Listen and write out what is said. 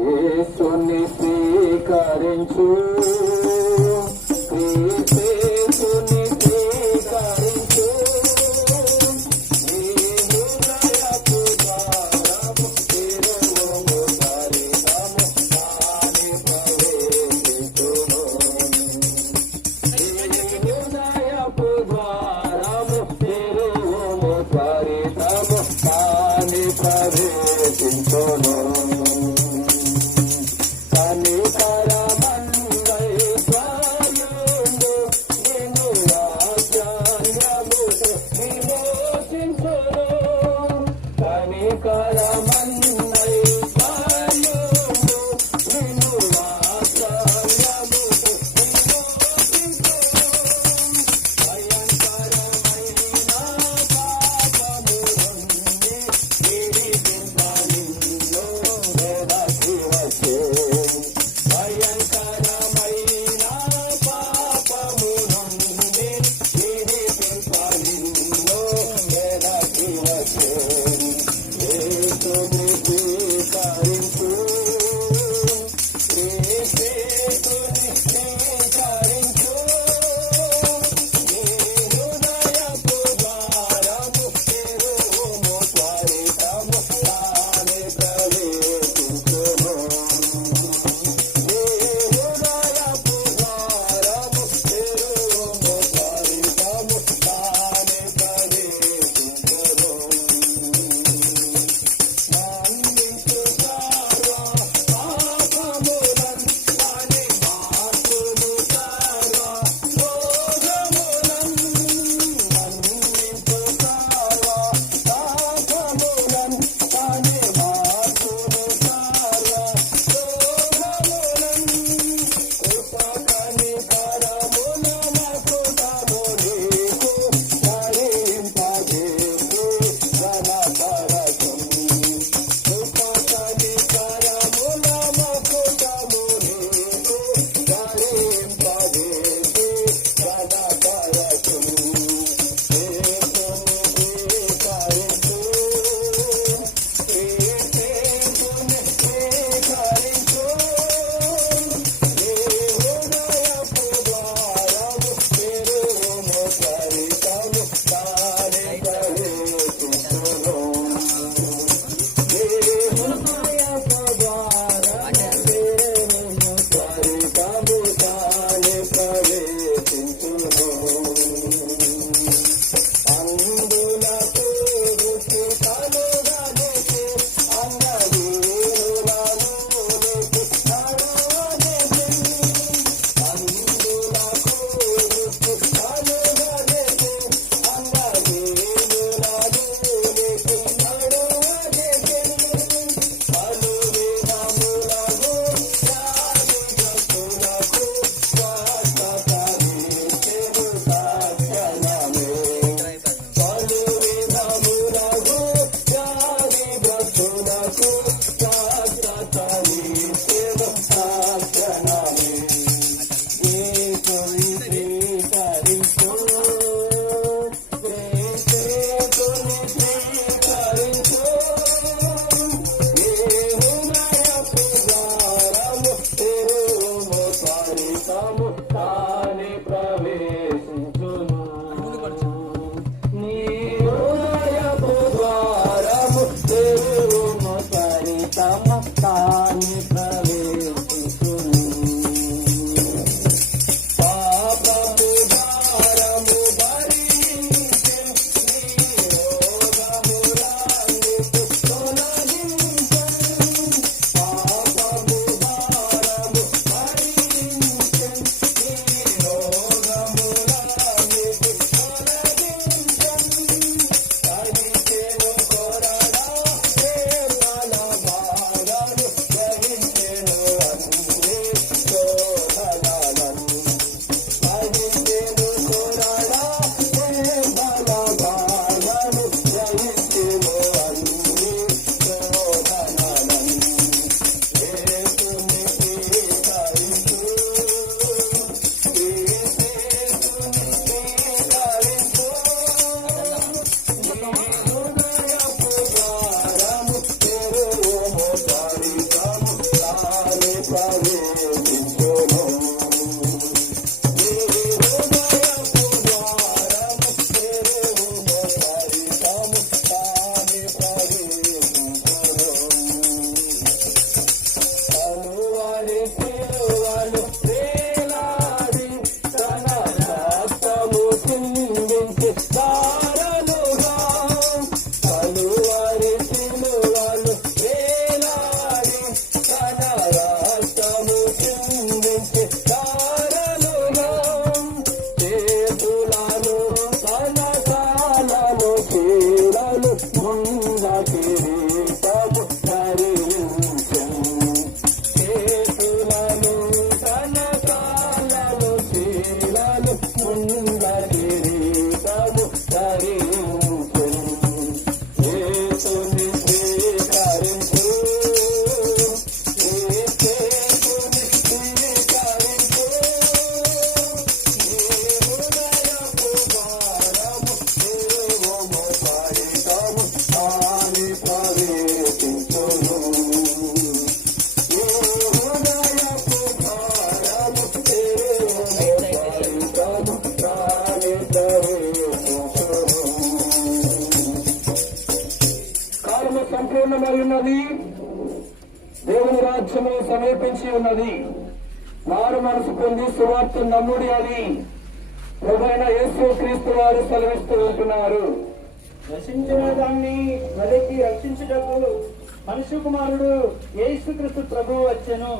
యేసుని స్వీకరించు. క్రీస్తుని స్వీకరించు. నీ హృదయపు ద్వారము ఆసన్నమై ఉన్నది దేవుని రాజ్యము సమీపించి ఉన్నది. మారు మనసు పొంది సువార్త నమ్ముడి అని ప్రభుత్వ యేసు క్రీస్తు వారు సెలవిస్తూ ఉంటున్నారు నశించిన దాన్ని వెలికి రక్షించుటకు మనుషు కుమారుడు యేసుక్రీస్తు ప్రభు వచ్చెను.